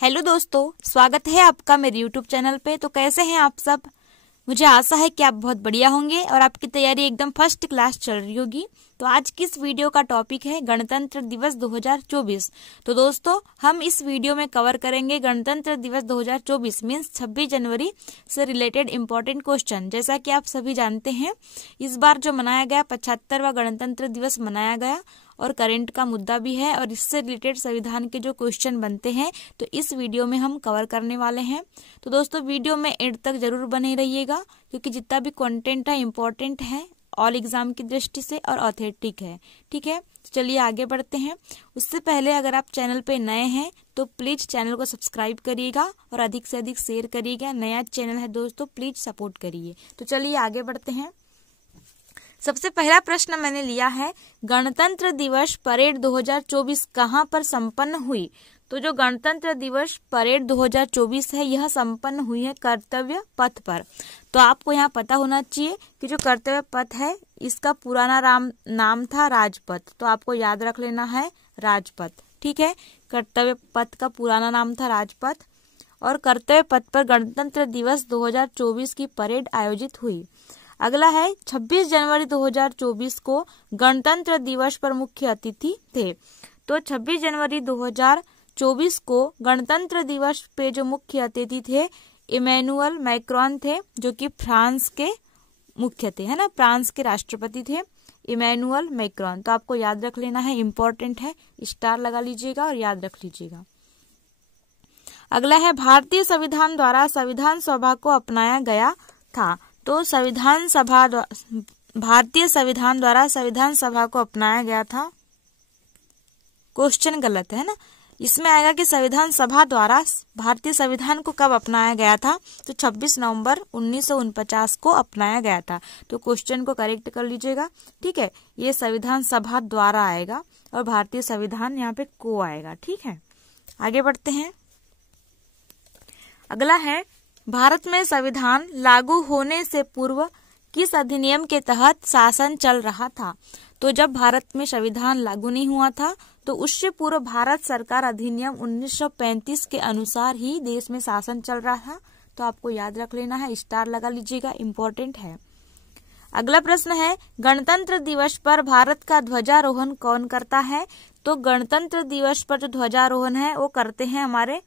Hello दोस्तों, स्वागत है आपका मेरे यूट्यूब चैनल पे। तो कैसे हैं आप सब? मुझे आशा है कि आप बहुत बढ़िया होंगे और आपकी तैयारी एकदम फर्स्ट क्लास चल रही होगी। तो आज की इस वीडियो का टॉपिक है गणतंत्र दिवस 2024। तो दोस्तों, हम इस वीडियो में कवर करेंगे गणतंत्र दिवस 2024 मीन्स 26 जनवरी से रिलेटेड इम्पोर्टेंट क्वेश्चन। जैसा कि आप सभी जानते हैं, इस बार जो मनाया गया 75वां गणतंत्र दिवस मनाया गया और करंट का मुद्दा भी है और इससे रिलेटेड संविधान के जो क्वेश्चन बनते हैं तो इस वीडियो में हम कवर करने वाले हैं। तो दोस्तों, वीडियो में एंड तक जरूर बने रहिएगा क्योंकि जितना भी कंटेंट है इम्पोर्टेंट है ऑल एग्जाम की दृष्टि से और ऑथेंटिक है। ठीक है, चलिए आगे बढ़ते हैं। उससे पहले अगर आप चैनल पे नए हैं तो प्लीज चैनल को सब्सक्राइब करिएगा और अधिक से अधिक शेयर करिएगा। नया चैनल है दोस्तों, प्लीज सपोर्ट करिए। तो चलिए आगे बढ़ते हैं। सबसे पहला प्रश्न मैंने लिया है, गणतंत्र दिवस परेड 2024 कहां पर संपन्न हुई? तो जो गणतंत्र दिवस परेड 2024 है यह संपन्न हुई है कर्तव्य पथ पर। तो आपको यहाँ पता होना चाहिए कि जो कर्तव्य पथ है इसका पुराना नाम था राजपथ। तो आपको याद रख लेना है राजपथ। ठीक है, कर्तव्य पथ का पुराना नाम था राजपथ और कर्तव्य पथ पर गणतंत्र दिवस 2024 की परेड आयोजित हुई। अगला है 26 जनवरी 2024 को गणतंत्र दिवस पर मुख्य अतिथि थे। तो 26 जनवरी 2024 को गणतंत्र दिवस पे जो मुख्य अतिथि थे इमैनुअल मैक्रोन थे, जो कि फ्रांस के मुख्य थे, है ना, फ्रांस के राष्ट्रपति थे इमैनुअल मैक्रोन। तो आपको याद रख लेना है, इम्पोर्टेंट है, स्टार लगा लीजिएगा और याद रख लीजिएगा। अगला है भारतीय संविधान द्वारा संविधान सभा को अपनाया गया था। तो भारतीय संविधान द्वारा संविधान सभा को अपनाया गया था, क्वेश्चन गलत है ना। इसमें आएगा कि संविधान सभा द्वारा भारतीय संविधान को कब अपनाया गया था? तो 26 नवंबर 1949 को अपनाया गया था। तो क्वेश्चन को करेक्ट कर लीजिएगा। ठीक है, ये संविधान सभा द्वारा आएगा और भारतीय संविधान यहाँ पे को आएगा। ठीक है, आगे बढ़ते हैं। अगला है, भारत में संविधान लागू होने से पूर्व किस अधिनियम के तहत शासन चल रहा था? तो जब भारत में संविधान लागू नहीं हुआ था तो उससे पूर्व भारत सरकार अधिनियम 1935 के अनुसार ही देश में शासन चल रहा था। तो आपको याद रख लेना है, स्टार लगा लीजिएगा, इम्पोर्टेंट है। अगला प्रश्न है, गणतंत्र दिवस पर भारत का ध्वजारोहण कौन करता है? तो गणतंत्र दिवस पर जो ध्वजारोहण है वो करते हैं हमारे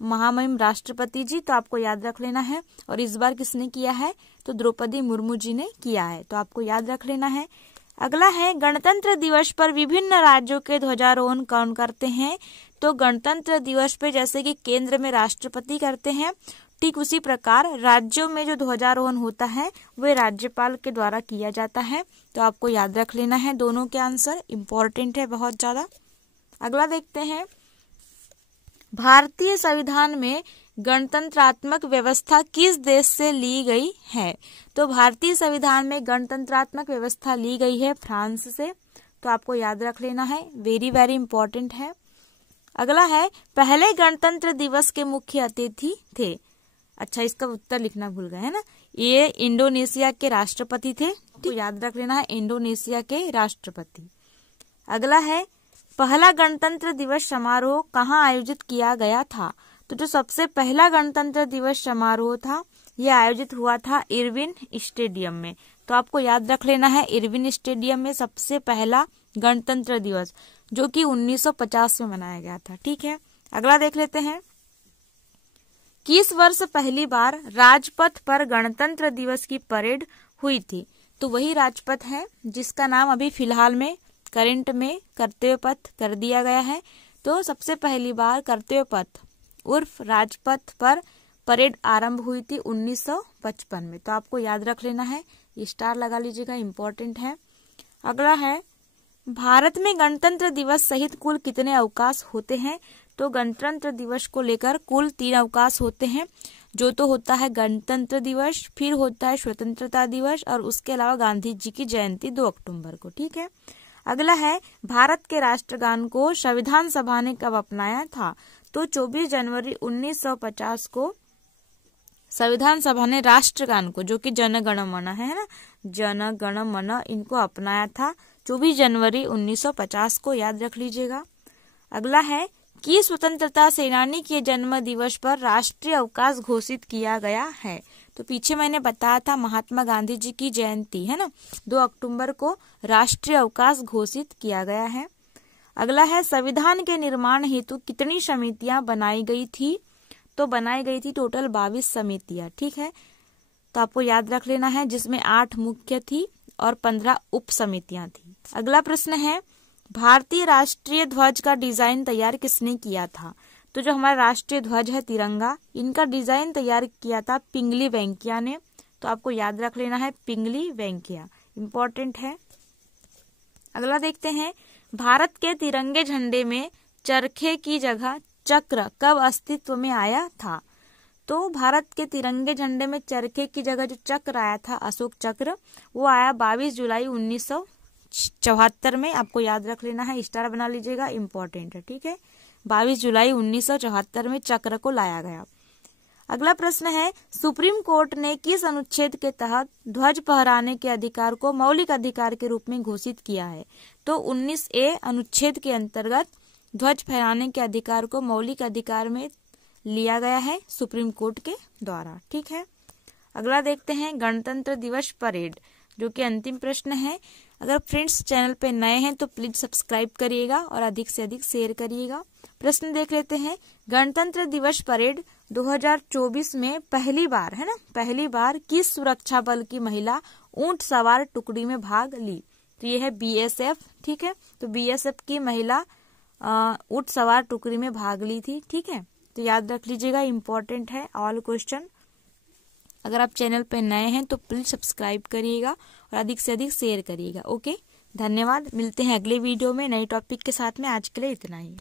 महामहिम राष्ट्रपति जी। तो आपको याद रख लेना है और इस बार किसने किया है? तो द्रौपदी मुर्मू जी ने किया है। तो आपको याद रख लेना है। अगला है, गणतंत्र दिवस पर विभिन्न राज्यों के ध्वजारोहण कौन करते हैं? तो गणतंत्र दिवस पे जैसे कि केंद्र में राष्ट्रपति करते हैं, ठीक उसी प्रकार राज्यों में जो ध्वजारोहण होता है वह राज्यपाल के द्वारा किया जाता है। तो आपको याद रख लेना है, दोनों के आंसर इम्पोर्टेंट है बहुत ज्यादा। अगला देखते हैं, भारतीय संविधान में गणतंत्रात्मक व्यवस्था किस देश से ली गई है? तो भारतीय संविधान में गणतंत्रात्मक व्यवस्था ली गई है फ्रांस से। तो आपको याद रख लेना है, वेरी वेरी इंपॉर्टेंट है। अगला है, पहले गणतंत्र दिवस के मुख्य अतिथि थे। अच्छा, इसका उत्तर लिखना भूल गए है ना, ये इंडोनेशिया के राष्ट्रपति थे। तो याद रख लेना है, इंडोनेशिया के राष्ट्रपति। अगला है, पहला गणतंत्र दिवस समारोह कहाँ आयोजित किया गया था? तो जो सबसे पहला गणतंत्र दिवस समारोह था यह आयोजित हुआ था इरविन स्टेडियम में। तो आपको याद रख लेना है, इरविन स्टेडियम में सबसे पहला गणतंत्र दिवस जो कि 1950 में मनाया गया था। ठीक है, अगला देख लेते हैं, किस वर्ष पहली बार राजपथ पर गणतंत्र दिवस की परेड हुई थी? तो वही राजपथ है जिसका नाम अभी फिलहाल में करंट में कर्तव्य पथ कर दिया गया है। तो सबसे पहली बार कर्तव्य पथ उर्फ राजपथ पर परेड आरंभ हुई थी 1955 में। तो आपको याद रख लेना है, स्टार लगा लीजिएगा, इम्पोर्टेंट है। अगला है, भारत में गणतंत्र दिवस सहित कुल कितने अवकाश होते हैं? तो गणतंत्र दिवस को लेकर कुल 3 अवकाश होते हैं, जो तो होता है गणतंत्र दिवस, फिर होता है स्वतंत्रता दिवस और उसके अलावा गांधी जी की जयंती 2 अक्टूबर को। ठीक है, अगला है, भारत के राष्ट्रगान को संविधान सभा ने कब अपनाया था? तो 24 जनवरी 1950 को संविधान सभा ने राष्ट्रगान को, जो कि जन गण मन है ना, जन गण मन, इनको अपनाया था 24 जनवरी 1950 को, याद रख लीजिएगा। अगला है, किस स्वतंत्रता सेनानी के जन्म दिवस पर राष्ट्रीय अवकाश घोषित किया गया है? तो पीछे मैंने बताया था महात्मा गांधी जी की जयंती है ना, 2 अक्टूबर को राष्ट्रीय अवकाश घोषित किया गया है। अगला है संविधान के निर्माण हेतु कितनी समितियां बनाई गई थी? तो बनाई गई थी टोटल 22 समितियां। ठीक है, तो आपको याद रख लेना है, जिसमें 8 मुख्य थी और 15 उप समितियां थी। अगला प्रश्न है भारतीय राष्ट्रीय ध्वज का डिजाइन तैयार किसने किया था? तो जो हमारा राष्ट्रीय ध्वज है तिरंगा, इनका डिजाइन तैयार किया था पिंगली वेंकैया ने। तो आपको याद रख लेना है पिंगली वेंकैया, इंपॉर्टेंट है। अगला देखते हैं भारत के तिरंगे झंडे में चरखे की जगह चक्र कब अस्तित्व में आया था? तो भारत के तिरंगे झंडे में चरखे की जगह जो चक्र आया था, अशोक चक्र, वो आया 22 जुलाई 1974 में। आपको याद रख लेना है, स्टार बना लीजिएगा, इंपॉर्टेंट है। ठीक है, 22 जुलाई 1974 में चक्र को लाया गया। अगला प्रश्न है सुप्रीम कोर्ट ने किस अनुच्छेद के तहत ध्वज फहराने के अधिकार को मौलिक अधिकार के रूप में घोषित किया है? तो 19A अनुच्छेद के अंतर्गत ध्वज फहराने के अधिकार को मौलिक अधिकार में लिया गया है सुप्रीम कोर्ट के द्वारा। ठीक है, अगला देखते हैं गणतंत्र दिवस परेड, जो कि अंतिम प्रश्न है। अगर फ्रेंड्स चैनल पे नए हैं तो प्लीज सब्सक्राइब करिएगा और अधिक से अधिक शेयर करिएगा। प्रश्न देख लेते हैं गणतंत्र दिवस परेड 2024 में पहली बार है ना, पहली बार किस सुरक्षा बल की महिला ऊंट सवार टुकड़ी में भाग ली? तो ये है BSF। ठीक है, तो BSF की महिला ऊंट सवार टुकड़ी में भाग ली थी। ठीक है, तो याद रख लीजिएगा, इंपॉर्टेंट है ऑल क्वेश्चन। अगर आप चैनल पर नए हैं तो प्लीज सब्सक्राइब करिएगा और अधिक से अधिक शेयर करिएगा। ओके, धन्यवाद। मिलते हैं अगले वीडियो में नए टॉपिक के साथ में। आज के लिए इतना ही।